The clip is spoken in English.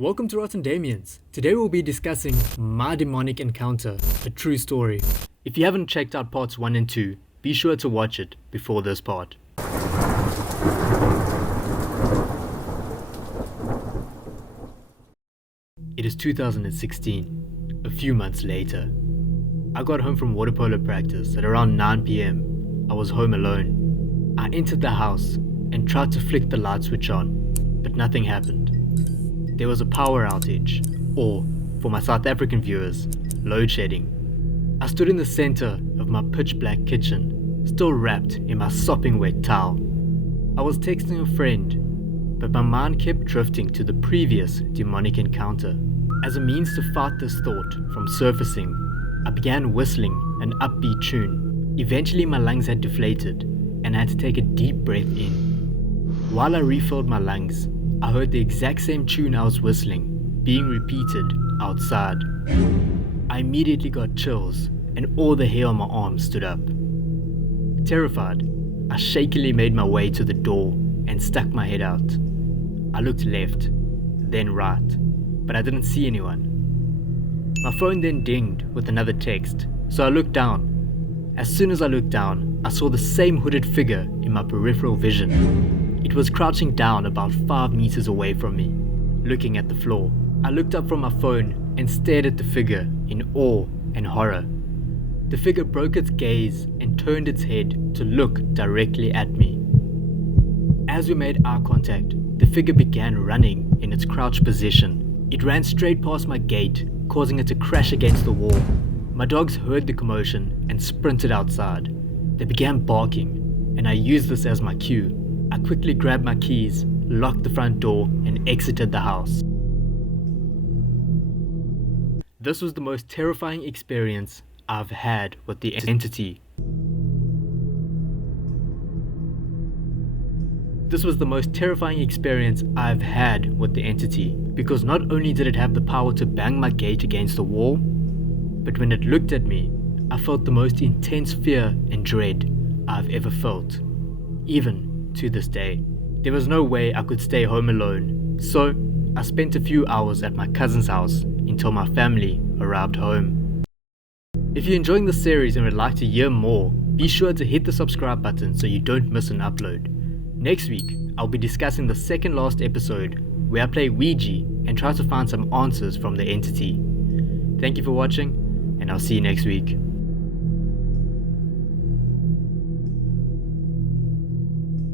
Welcome to Rotten Damians. Today we'll be discussing My Demonic Encounter, a true story. If you haven't checked out parts 1 and 2, be sure to watch it before this part. It is 2016, a few months later. I got home from water polo practice at around 9 p.m. I was home alone. I entered the house and tried to flick the light switch on, but nothing happened. There was a power outage, or, for my South African viewers, load shedding. I stood in the center of my pitch black kitchen, still wrapped in my sopping wet towel. I was texting a friend, but my mind kept drifting to the previous demonic encounter. As a means to fight this thought from surfacing, I began whistling an upbeat tune. Eventually my lungs had deflated, and I had to take a deep breath in. While I refilled my lungs, I heard the exact same tune I was whistling being repeated outside. I immediately got chills and all the hair on my arms stood up. Terrified, I shakily made my way to the door and stuck my head out. I looked left, then right, but I didn't see anyone. My phone then dinged with another text, so I looked down. As soon as I looked down, I saw the same hooded figure in my peripheral vision. It was crouching down about 5 meters away from me, looking at the floor. I looked up from my phone and stared at the figure in awe and horror. The figure broke its gaze and turned its head to look directly at me. As we made eye contact, the figure began running in its crouched position. It ran straight past my gate, causing it to crash against the wall. My dogs heard the commotion and sprinted outside. They began barking, and I used this as my cue. I quickly grabbed my keys, locked the front door, and exited the house. This was the most terrifying experience I've had with the entity. This was the most terrifying experience I've had with the entity, because not only did it have the power to bang my gate against the wall, but when it looked at me, I felt the most intense fear and dread I've ever felt, even to this day. There was no way I could stay home alone, so I spent a few hours at my cousin's house until my family arrived home. If you're enjoying this series and would like to hear more, be sure to hit the subscribe button so you don't miss an upload. Next week, I'll be discussing the second last episode where I play Ouija and try to find some answers from the entity. Thank you for watching, and I'll see you next week.